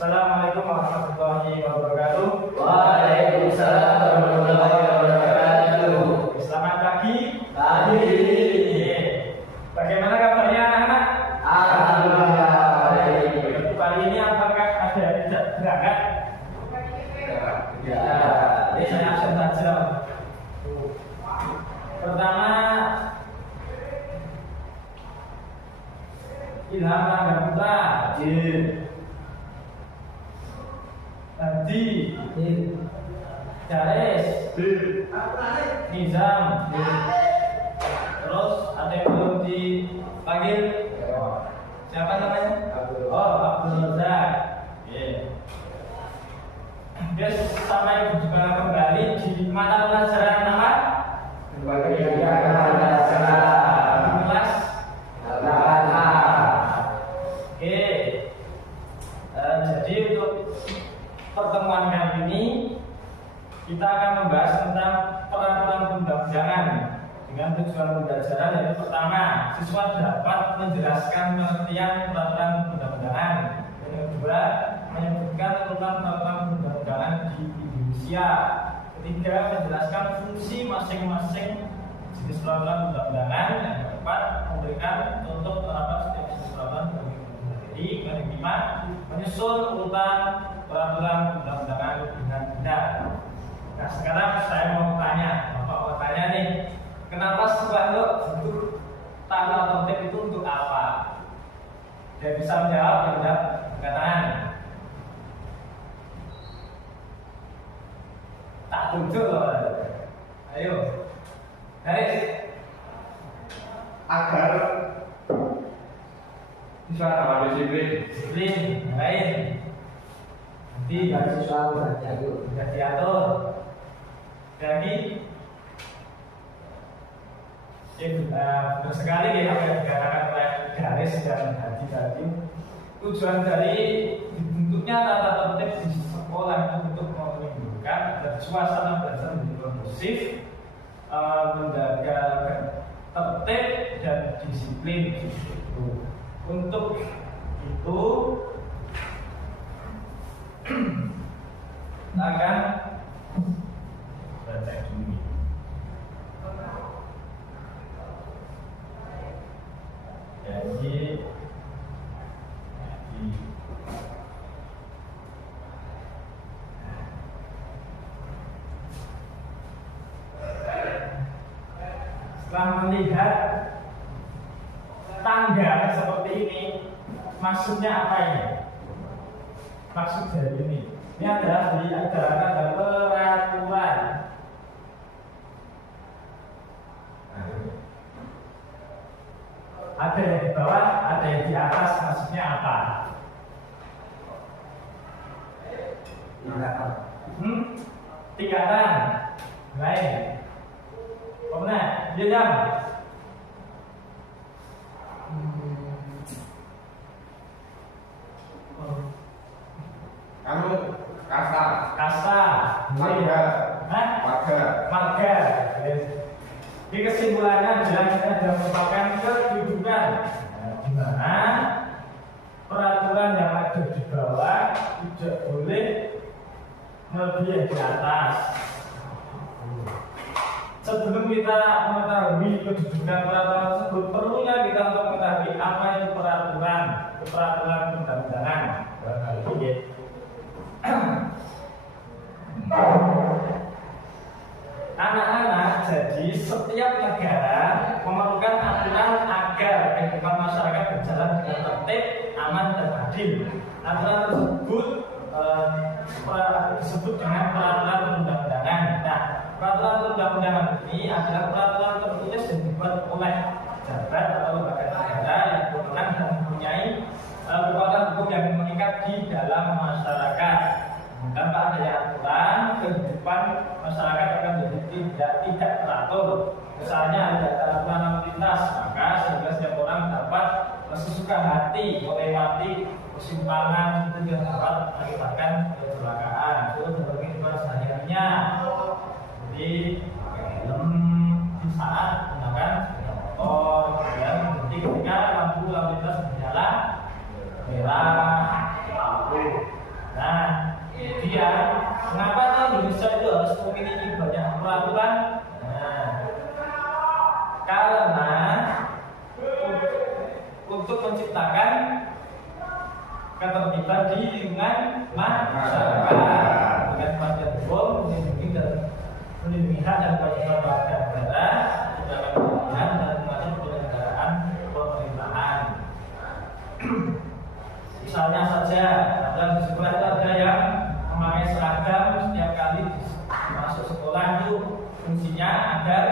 Assalamualaikum warahmatullahi wabarakatuh. Waalaikumsalam warahmatullahi wabarakatuh. Selamat pagi. Pagi. Bagaimana kabarnya anak-anak? Alhamdulillah baik. Untuk kali ini apakah ada yang tidak berangkat? Ya. Ini saya absen saja. Pertama, Ilham Rangga Putra. Hadi. Dares. Nizam. Terus ada yang belum dipanggil? Siapa namanya? Oh, Abdul Razak. Yes, sampai berjumpa kembali di mata pelajaran apa? Kelas 8A. Oke. Jadi untuk pertemuan kali ini kita akan membahas tentang peraturan perundang-undangan dengan tujuan pembelajaran. Yang pertama, siswa dapat menjelaskan pengertian peraturan perundang-undangan. Yang kedua, menyebutkan urutan peraturan perundang-undangan di Indonesia. Ketiga, menjelaskan fungsi masing-masing jenis peraturan perundang-undangan. Yang keempat, memberikan contoh penerapan setiap jenis peraturan perundang-undangan. Jadi, yang kelima, menyusun urutan peraturan perundang-undangan dengan benar. Nah, sekarang saya mau tanya, Bapak mau tanya nih, kenapa selalu bentuk tata tertib itu untuk apa? Dia bisa menjawab, tidak perkataan. Tak tunjuk loh. Ayo, Haris. Agar bisa dapat Disiplin, lain. Nanti Siswa diatur. sudah diatur. Jadi, benar sekali ya apa yang dikatakan oleh Garis dan Hadi tadi. Tujuan dari dibentuknya tata tertib di sekolah itu untuk menimbulkan agar suasana belajar menjadi kondusif, menjaga tertib dan disiplin. Untuk itu akan baca dulu. Jadi setelah melihat tangga seperti ini, maksudnya apa ini? Maksud dari ini adalah ada peraturan. Ada yang di bawah, ada yang di atas, maksudnya apa? Tingkatan lain. Kemudian, jam. Kamu kasta, Kasta, marga, Hah? Marga. Di kesimpulannya adalah kita sudah merupakan kedudukan di mana peraturan yang ada di bawah tidak boleh melebihi di atas. Sebelum kita mengetahui kedudukan peraturan tersebut, perlunya kita untuk mengetahui apa itu peraturan perundang-undangan. Anak-anak, jadi setiap negara memerlukan aturan agar kehidupan masyarakat berjalan dengan tertib, aman, dan adil. Aturan tersebut disebut dengan peraturan perundang-undangan. Nah, peraturan perundang-undangan ini adalah peraturan tertulis yang dibuat oleh pejabat atau lembaga negara yang berwenang dan mempunyai kekuatan hukum yang mengikat di dalam masyarakat. Tanpa adanya aturan, kehidupan masyarakat akan menjadi tidak teratur. Misalnya ada aturan lalu lintas, maka sehingga setiap orang dapat sesuka hati melewati persimpangan itu yang dapat mengakibatkan kecelakaan. Itu dalam kehidupan sehari-harinya. Jadi pakai helm di saat menggunakan sepeda motor, kemudian berhenti ketika lampu lalu lintas berjalan merah, lampu. Mengapa Indonesia itu harus memiliki banyak peraturan? Nah, karena untuk menciptakan ketertiban di lingkungan masyarakat dengan pembagian hukum, melindungi hak dan kewajiban warga negara, tindakan pemilihan dan mengatur penyelenggaraan pemerintahan. Misalnya saja, dalam di sekolah itu ada yang memakai seragam setiap kali masuk sekolah itu fungsinya agar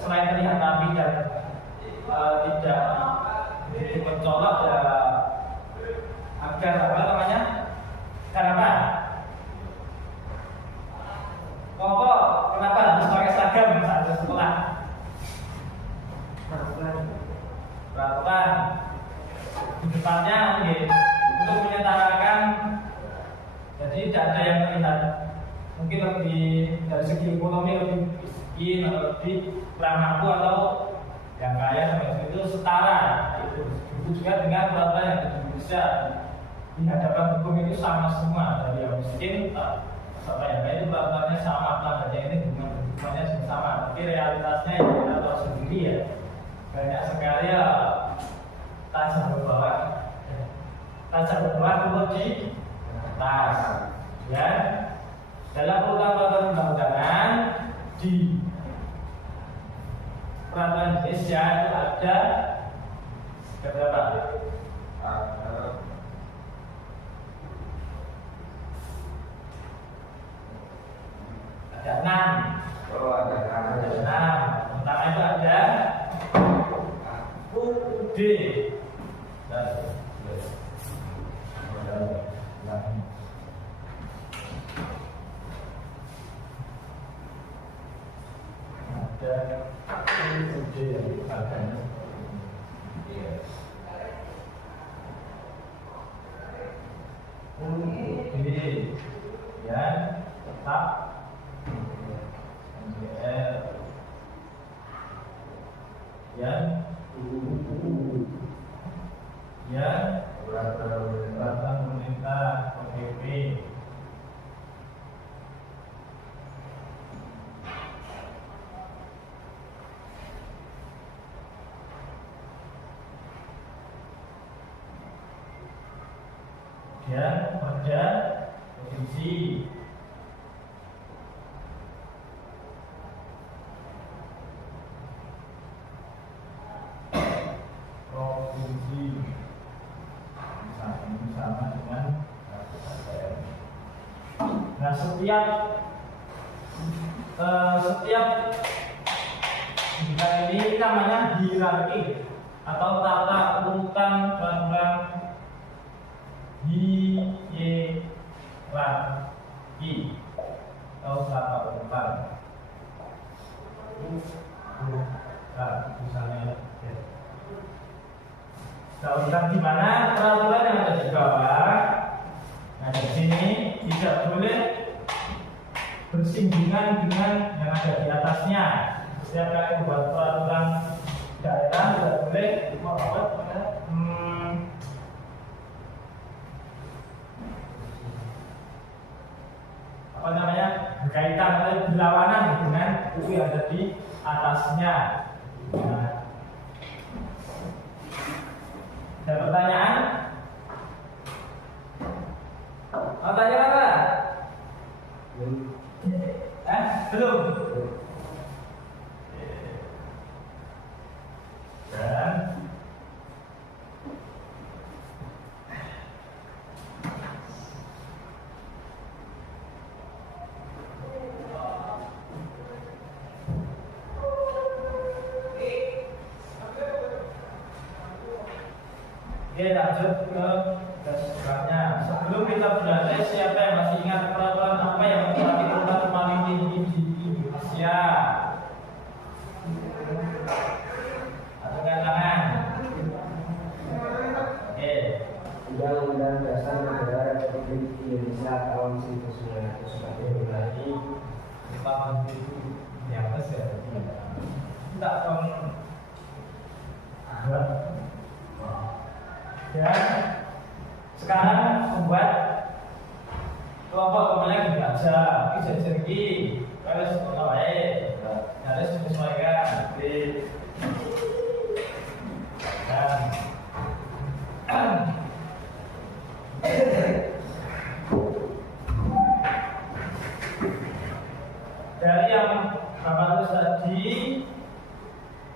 selain terlihat rapi dan tidak begitu mencolok ya, agar apa namanya? Kenapa? Kenapa harus pakai seragam saat ke sekolah? Peraturan. Di depannya untuk menyetarakan, jadi tidak ada yang terlihat mungkin lebih dari segi ekonomi lebih miskin atau lebih kurang mampu atau yang kaya sama itu setara. Itu juga dengan peraturan yang di Indonesia di hadapan hukum itu sama semua, dari yang miskin sama yang kaya itu peraturannya sama, pelanggannya ini dengan hukumannya sama. Tapi realitasnya yang kita tahu sendiri ya, banyak sekali ya tajam bawah turun di atas ya. Dalam peraturan perundang-undangan di peraturan Indonesia itu ada berapa? Ada 6. Oh, ada 6. Pertama itu ada UUD. Ya, tetap MBR ya, ya, peraturan pemerintah PPP. Ya, pada provinsi sama dengan KPM. Nah, setiap ini namanya hierarki atau tata urutan peraturan hierarki atau tata urutan. Misalnya urutan di mana peraturan yang ada di bawah, nah di sini tidak boleh bersinggungan dengan yang ada di atasnya. Setiap kali membuat peraturan daerah tidak boleh membuat apa namanya, berkaitan atau berlawanan dengan UU yang ada di atasnya. Nah, ada pertanyaan? Mau tanya apa? Belum. Dan Oke, lanjut ke selanjutnya. Sebelum kita belajar, siapa yang masih ingat peraturan apa yang menjadi peraturan paling tinggi di Indonesia? Angkat tangan. Oke. Undang-Undang Dasar Negara Republik Indonesia tahun 1945. Berarti tahun itu di atas ya? Tidak tahun. Dan sekarang membuat kelompok kemana dibaca jadi segi harus mulai harus menyesuaikan dan dari yang Bapak tulis tadi,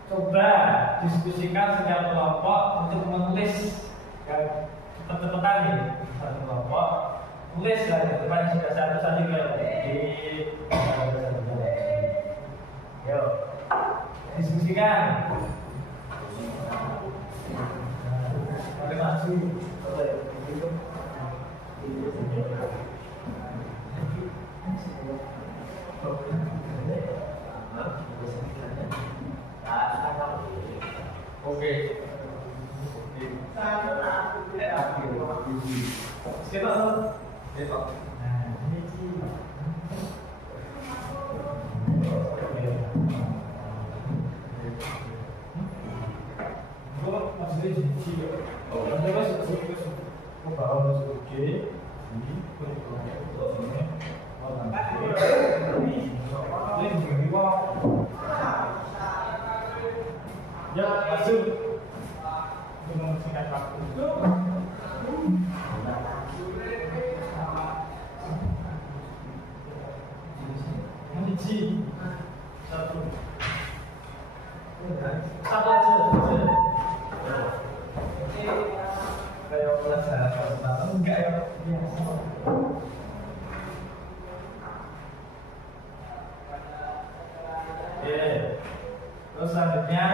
coba diskusikan setiap kelompok untuk menulis yang cepet-cepetan nih satu kelompok tulis dari depan sudah satu saja di yuk diskusikan mari maju oke. Ya, masuk. Dengan singkat waktu. Biji satu aja kayak pelajaran enggak ya terus selanjutnya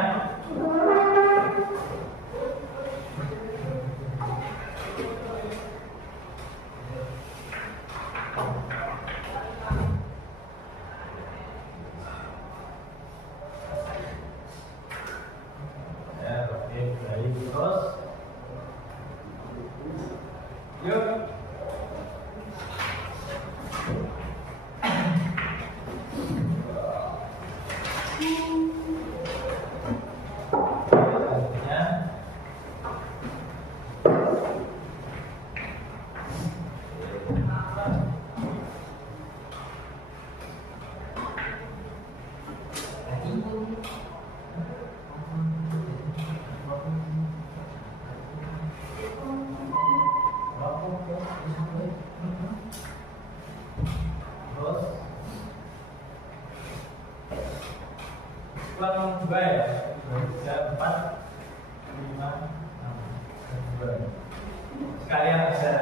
kurang 2 ya, 4, 5, 6, 2 sekalian bisa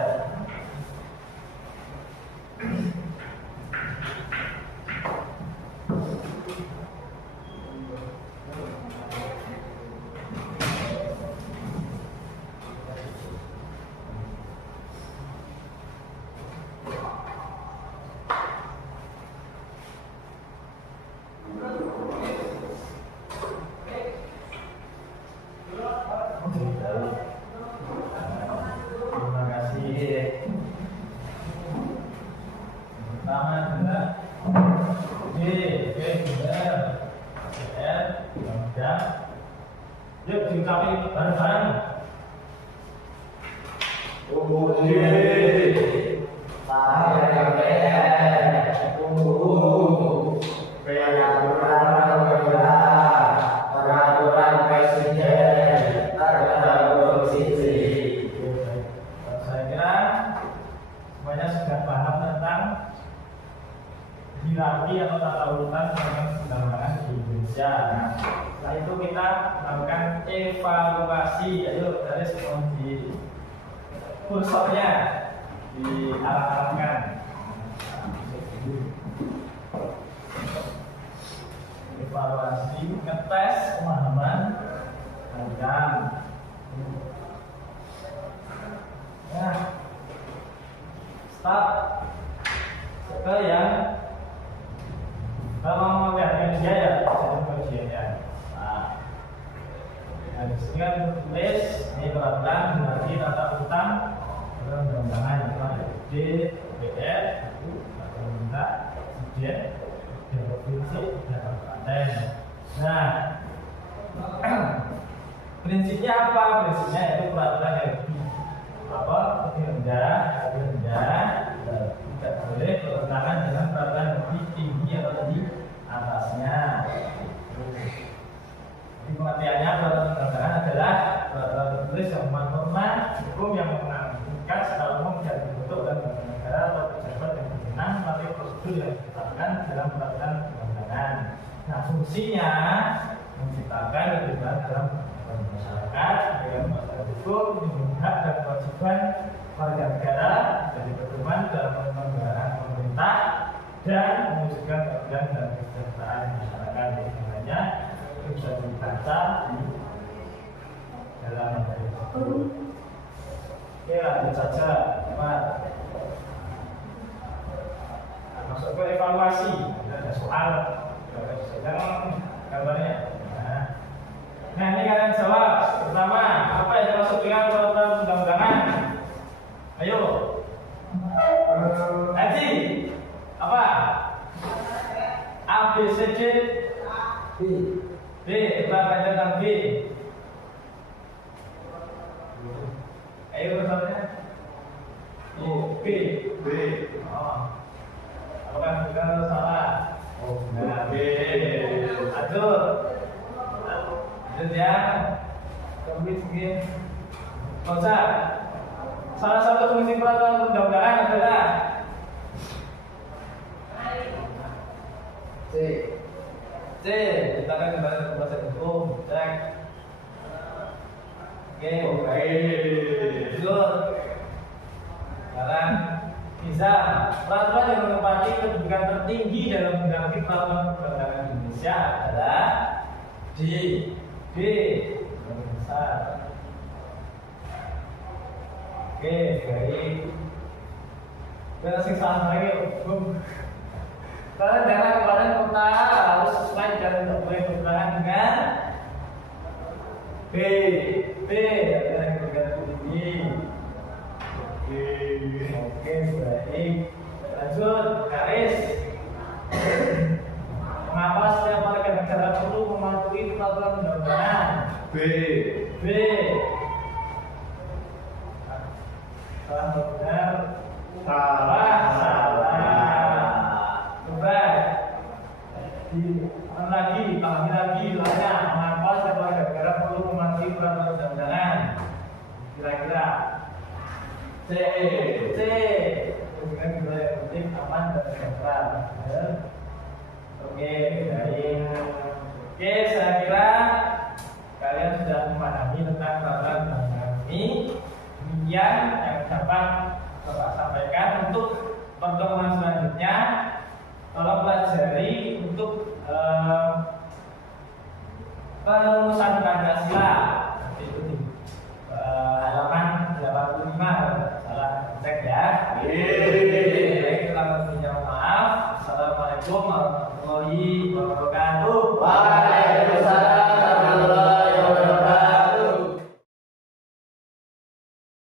yuk diucapin bareng-bareng. Peraturan Presiden terhadap sisi. Saya kira semuanya sudah paham tentang hierarki atau tata urutan perundang-undangan di Indonesia. Setelah itu kita melakukan evaluasi, yaitu dari di kursornya diarahkan. Evaluasi, ngetes pemahaman dan ya start ke yang kalau mau melihat dia ya ujian ya. Nah, di sini kan tulis ini peraturan berarti tata urutan perundang-undangan itu ada D, DPR, pemerintah, presiden, provinsi, dan kabupaten. Nah, prinsipnya apa? Prinsipnya itu peraturan yang lebih rendah, tidak norma-norma hukum yang mengamankan secara umum dan bentuk dan negara atau pejabat yang berwenang melalui prosedur yang ditetapkan dalam peraturan perundang-undangan. Nah, fungsinya menciptakan ketertiban dalam masyarakat dengan masyarakat hukum, melindungi hak dan kewajiban warga negara dari pedoman dalam penyelenggaraan pemerintah dan mewujudkan keadilan dan kesejahteraan masyarakat. Sebenarnya itu bisa dibaca di dalam materi tersebut. Oke, lanjut saja, Pak. Masuk ke evaluasi. Ada soal, sedang gambarnya. Nah, ini kalian jawab. Pertama, apa yang dimaksud dengan peraturan undang-undangan? Ayo. Haji, apa? A, B, C, D. B, kita baca tentang B. Ayo pertanyaannya. B. Oh. Apakah benar atau salah? Oh, benar. B. Atur. Ya. Kemudian segini. Baca. Salah satu fungsi peraturan undang-undangan adalah C. Kita akan kembali ke bahasa hukum. Cek. Oke. Good. Sekarang bisa peraturan yang menempati kedudukan tertinggi dalam menghadapi peraturan perundangan Indonesia adalah D. Besar. Oke, baik. Kita salah lagi. Karena daerah kabupaten kota harus sesuai dan tidak boleh bertentangan dengan B. Ada yang berganti ini. Oke, baik. Lanjut, garis. Mengapa setiap warga negara perlu mematuhi peraturan undang-undangan? B. Salah benar. Salah. Coba diulangi lagi. Mengapa setiap warga negara perlu mematuhi peraturan undang-undangan? Kira-kira. C. Dengan wilayah penting aman dan sejahtera. Oke, baik. Oke, saya kira kalian sudah memahami tentang peraturan undang-undangan ini. Demikian yang dapat Bapak sampaikan. Untuk pertemuan selanjutnya, tolong pelajari untuk perumusan Pancasila. Itu di halaman 85. Salah cek ya. Baik, selamat maaf. Assalamualaikum warahmatullahi wabarakatuh.